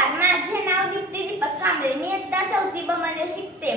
नमस्कार, माझे नाव दीप्ती दीपक कांबळे. मी इयत्ता 4वी ब मध्ये शिकते.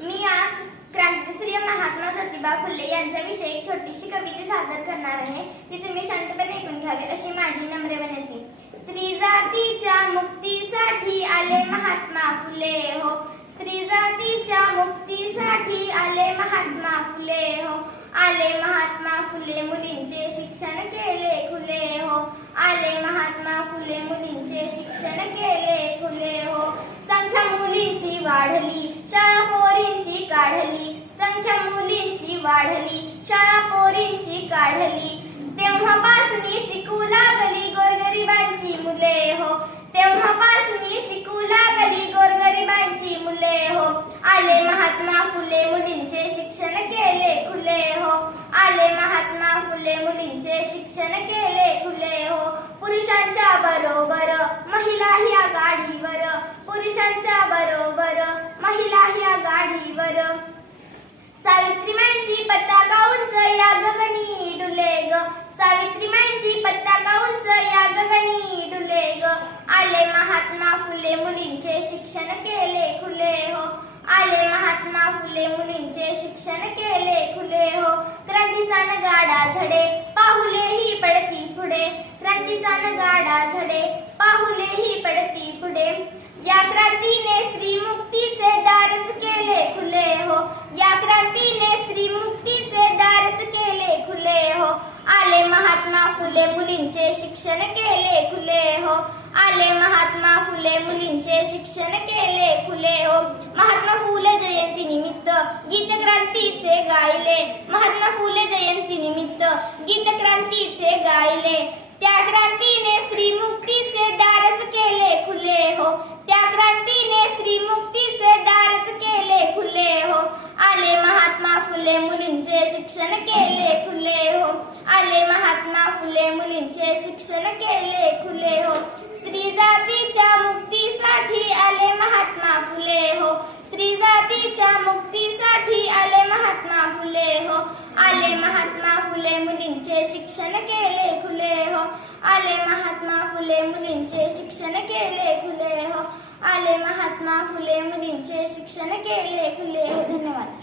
मी आज क्रांतीसूर्य महात्मा ज्योतिबा फुले यांच्याविषयी एक छोटीशी कविता सादर करणार आहे. ती तुम्ही शांतपणे ऐकून घ्यावी अशी माझी नम्र विनंती. स्त्री जातीच्या मुक्तीसाठी आले महात्मा फुले हो. स्त्री जातीच्या मुक्तीसाठी आले महात्मा फुले हो. आले महात्मा फुले, मुलींचे शिक्षण केले खुले हो. आले महात्मा फुले, मुलींचे शिक्षण केले खुले हो. संख्या मुलींची वाढली, शाळा पोरींची काढली. संख्या मुलींची वाढली, शाळा पोरींची काढली. तेव्हापासून शिकू लागली गोरगरिबांची मुले हो. तेव्हापासून शिकू लागली गोरगरिबांची मुले हो. आले महात्मा फुले, मुलींचे शिक्षण केले खुले हो. आले महात्मा फुले, मुलींचे शिक्षण केले खुले हो. पुरुषांच्या बरोबर महिलाही आघाडीवर. पुरुषांच्या बरोबर महिलाही आघाडीवर. सावित्रीमाईंची पताका उंच या गगनी डुले ग. सावित्रीमाईंची पताका उंच या गगनी डुले ग. आले महात्मा फुले, मुलींचे शिक्षण केले खुले हो. आले महात्मा फुले, मुलींचे शिक्षण केले खुले हो. क्रांतीचा नगाडा झडे, पाहुलेही पडती पुढे. क्रांतीचा नगाडा झडे, पाहुलेही पडती पुढे. या क्रांतीने स्त्री मुक्तीचे दारच केले खुले हो. या क्रांतीने स्त्री मुक्तीचे दारच केले खुले हो. आले महात्मा फुले, मुलींचे शिक्षण केले खुले हो. आले महात्मा फुले, मुलींचे शिक्षण केले खुले हो. महात्मा फुले जयंती निमित्त गीत क्रांतीचे गायले. महात्मा फुले जयंती निमित्त गीत क्रांतीचे गायले. त्या क्रांतीने स्त्री मुक्तीचे दारच केले खुले हो. त्या क्रांतीने स्त्री मुक्तीचे दारच केले खुले हो. आले महात्मा फुले, मुलींचे शिक्षण केले खुले हो. आले महात्मा फुले, मुलींचे शिक्षण केले खुले हो. स्त्री जातीच्या मुक्तीसाठी आले महात्मा फुले हो. स्त्री जातीच्या मुक्तीसाठी आले महात्मा फुले हो. आले महात्मा फुले, मुलींचे शिक्षण केले खुले हो. आले महात्मा फुले, मुलींचे शिक्षण केले खुले हो. आले महात्मा फुले, मुलींचे शिक्षण केले खुले हो. धन्यवाद.